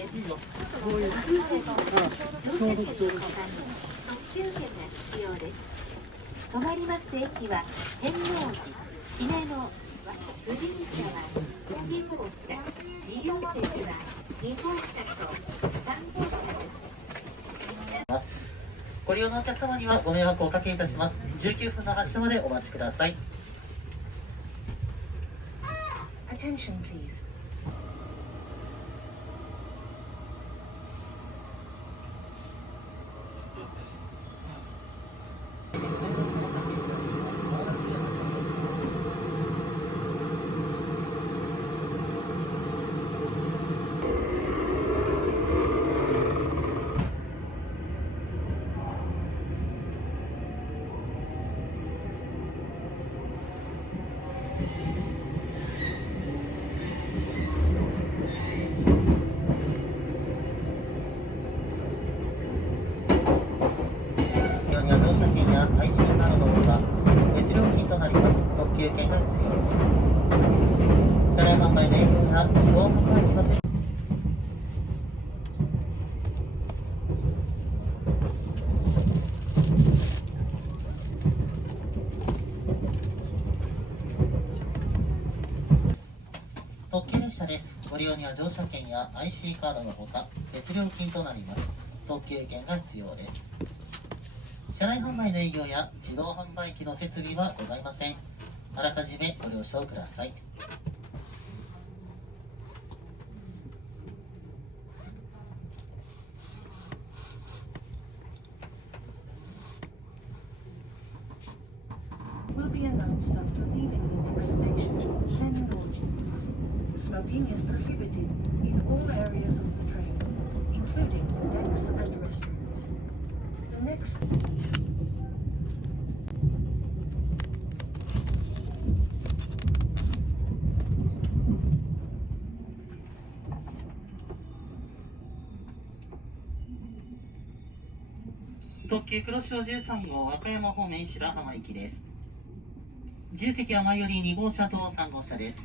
です。乗車券の他に特急券が必要です。止まります駅は天王寺、姫野、富士見車は1号車、自由席は2号車と3号車です。ご利用のお客様にはご迷惑をおかけいたします。19分の発車までお待ちください。Attention please. 乗車券や IC カードのほか別料金となります特急券が必要です。車内販売の営業や自動販売機の特急列車です。ご利用には乗車券や IC カードのほか別料金となります特急券が必要です。車内販売の営業や自動販売機の設備はございません。あらかじめご了承ください。Will be announced after leaving the next station, Tennoji. Smoking is prohibited in all areas of the train, including the decks and restrooms. The next特急黒潮13号和歌山方面白浜行きです。自由席は前より2号車と3号車です。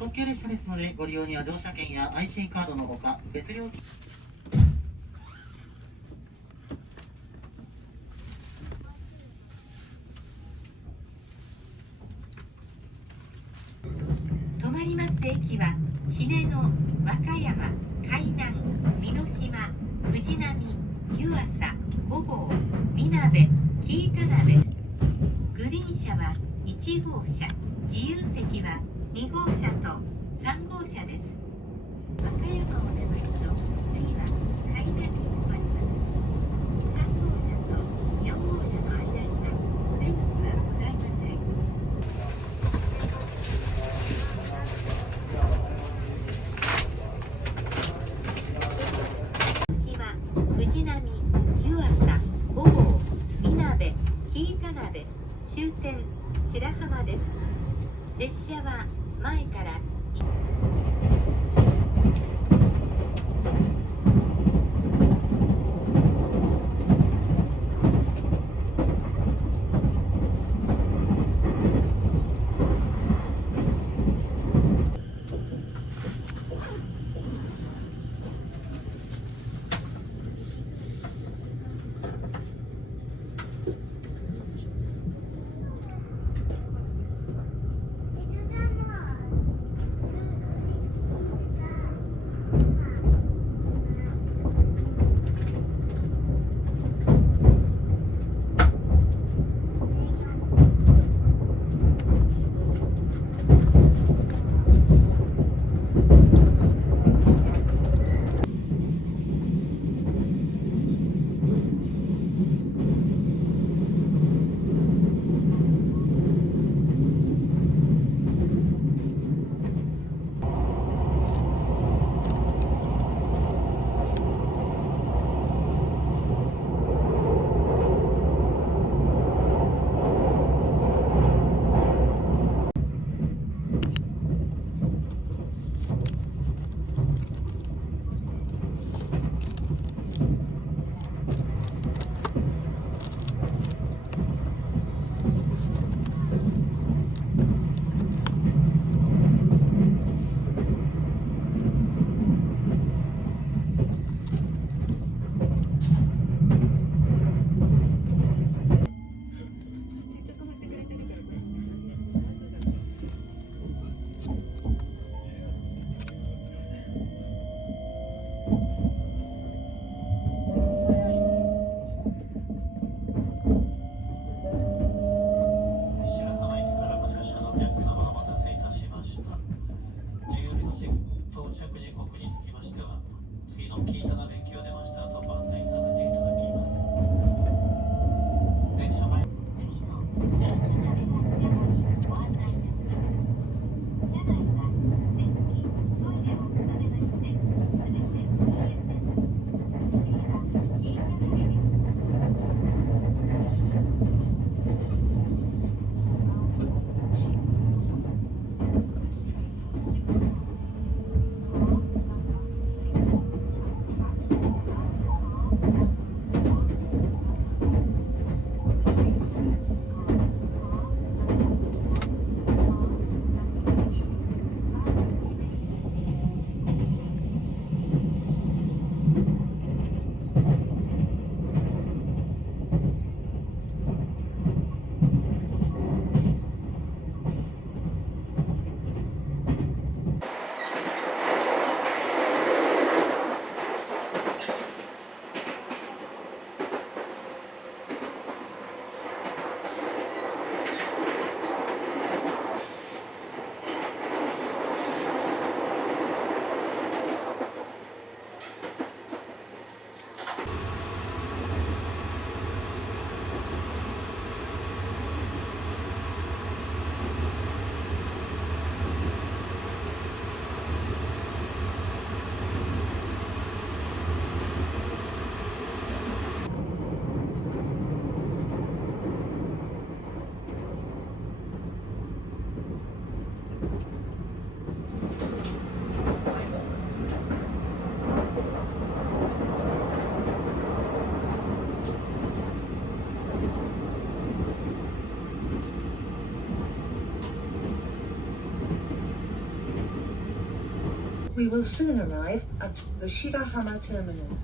特急列車ですのでご利用には乗車券や IC カードのほか別料金止まります駅は姫野、和歌山、海南、美濃島、藤波、湯浅、御坊、みなべ、紀伊田辺。グリーン車は1号車、自由席は2号車と3号車です。和歌山を出ますと次は海南に止まります。3号車と4号車の間にはお出口はございません。島、藤波、湯浅、御坊、みなべ、紀伊田辺、終点白浜です。列車は前から We will soon arrive at the Shirahama terminal.